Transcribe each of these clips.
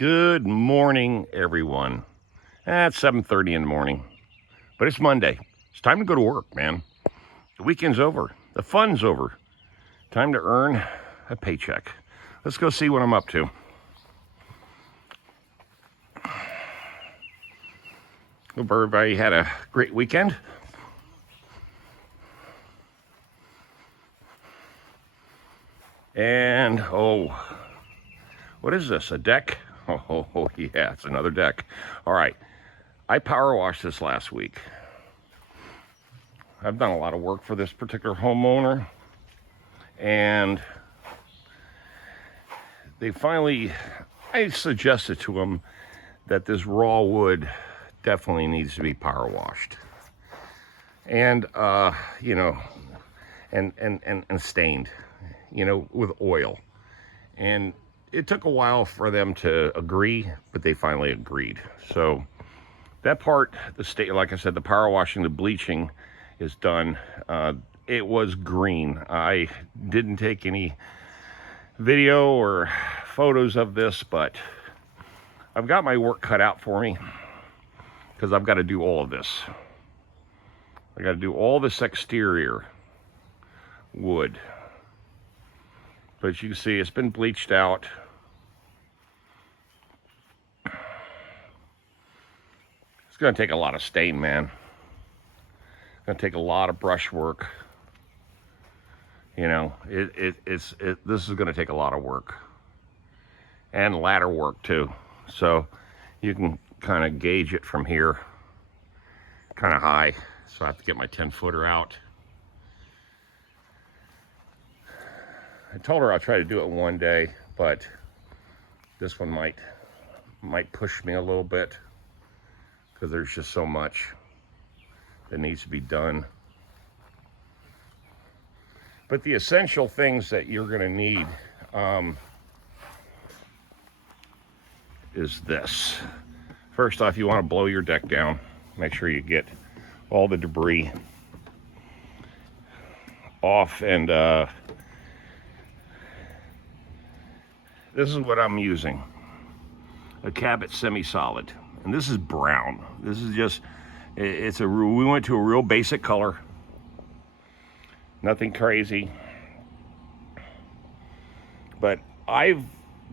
Good morning, everyone. It's 7:30 in the morning, but it's Monday. It's time to go to work, man. The weekend's over. The fun's over. Time to earn a paycheck. Let's go see what I'm up to. Hope everybody had a great weekend. And, what is this, a deck? Oh, yeah, it's another deck. All right, I power washed this last week. I've done a lot of work for this particular homeowner, and I suggested to them that this raw wood definitely needs to be power washed. And, and stained, with oil. And it took a while for them to agree, but they finally agreed. So that part, like I said, the power washing, the bleaching is done. It was green. I didn't take any video or photos of this, but I've got my work cut out for me because I've got to do all of this. I got to do all this exterior wood. But as you can see, it's been bleached out. It's going to take a lot of stain, man. It's going to take a lot of brush work. This is going to take a lot of work. And ladder work, too. So you can kind of gauge it from here. Kind of high. So I have to get my 10-footer out. I told her I'll try to do it one day, but this one might push me a little bit because there's just so much that needs to be done. But the essential things that you're going to need is this. First off, you want to blow your deck down. Make sure you get all the debris off, and this is what I'm using, a Cabot semi-solid, and this is brown. This is just, we went to a real basic color, nothing crazy, but I've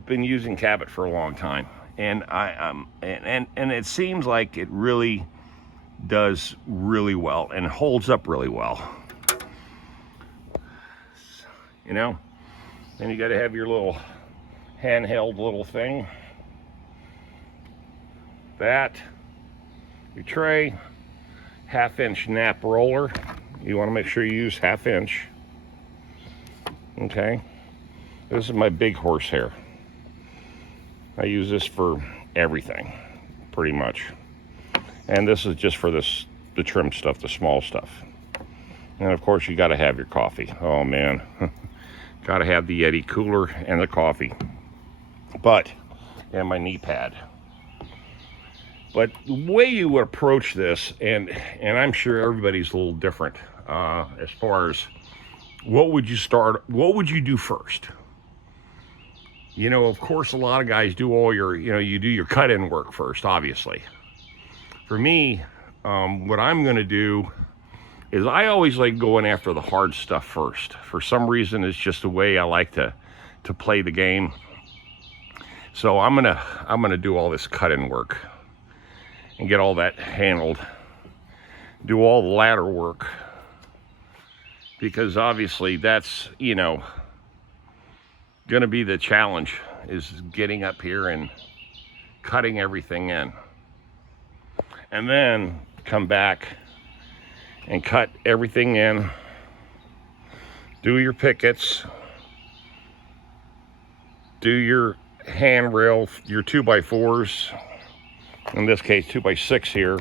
been using Cabot for a long time, and and it seems like it really does really well and holds up really well. Then you got to have your little handheld little thing. That, your tray, 1/2-inch nap roller. You want to make sure you use 1/2 inch. Okay. This is my big horsehair. I use this for everything, pretty much. And this is just for the trim stuff, the small stuff. And of course, you got to have your coffee. Oh man, got to have the Yeti cooler and the coffee. And my knee pad. But the way you would approach this, and I'm sure everybody's a little different as far as what would you do first? Of course, a lot of guys do all your, you do your cut-in work first, obviously. For me, what I'm going to do is I always like going after the hard stuff first. For some reason, it's just the way I like to play the game. So I'm gonna do all this cut-in work and get all that handled. Do all the ladder work, because obviously that's gonna be the challenge, is getting up here and cutting everything in, and then come back and cut everything in. Do your pickets. Do your handrail, your 2x4s, in this case 2x6 here,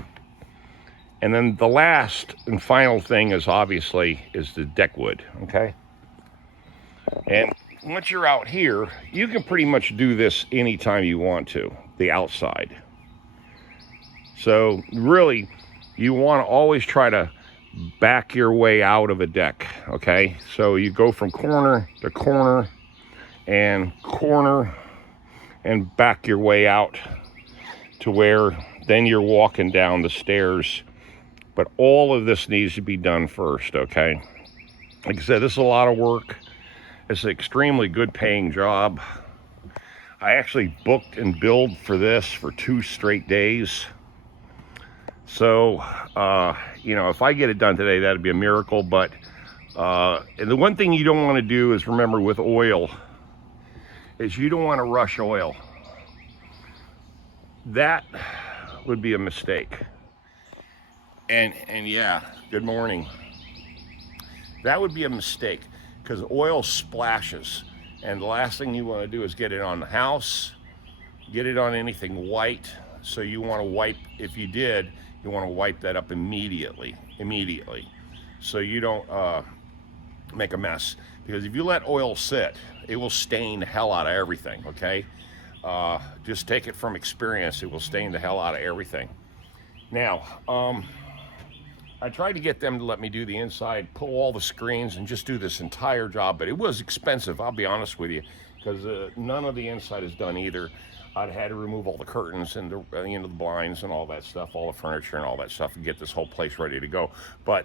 and then the last and final thing is the deck wood. Okay, and once you're out here, you can pretty much do this anytime you want to, the outside. So really, you want to always try to back your way out of a deck. Okay, so you go from corner to corner and corner, and back your way out to where then you're walking down the stairs. But all of this needs to be done first, okay? Like I said, this is a lot of work. It's an extremely good paying job. I actually booked and billed for this for 2 straight days. So, if I get it done today, that'd be a miracle. But and the one thing you don't want to do is, remember, with oil, is you don't want to rush oil. That would be a mistake. And yeah, good morning. That would be a mistake, because oil splashes, and the last thing you want to do is get it on the house, get it on anything white. So you want to wipe, if you did, you want to wipe that up immediately, so you don't make a mess. Because if you let oil sit, it will stain the hell out of everything, okay? Just take it from experience, it will stain the hell out of everything. Now, I tried to get them to let me do the inside, pull all the screens, and just do this entire job, but it was expensive, I'll be honest with you, because none of the inside is done either. I'd had to remove all the curtains and the blinds and all that stuff, all the furniture and all that stuff, and get this whole place ready to go. But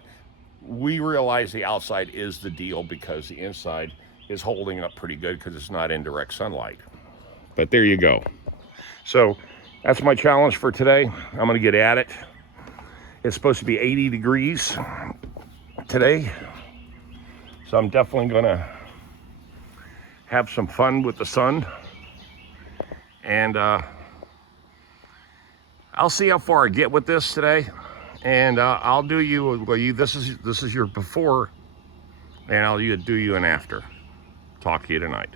we realize the outside is the deal, because the inside is holding up pretty good because it's not in direct sunlight. But there you go. So that's my challenge for today. I'm going to get at it. It's supposed to be 80 degrees today, so I'm definitely going to have some fun with the sun. And I'll see how far I get with this today, and I'll do you. This is your before, and I'll do you an after. Talk to you tonight.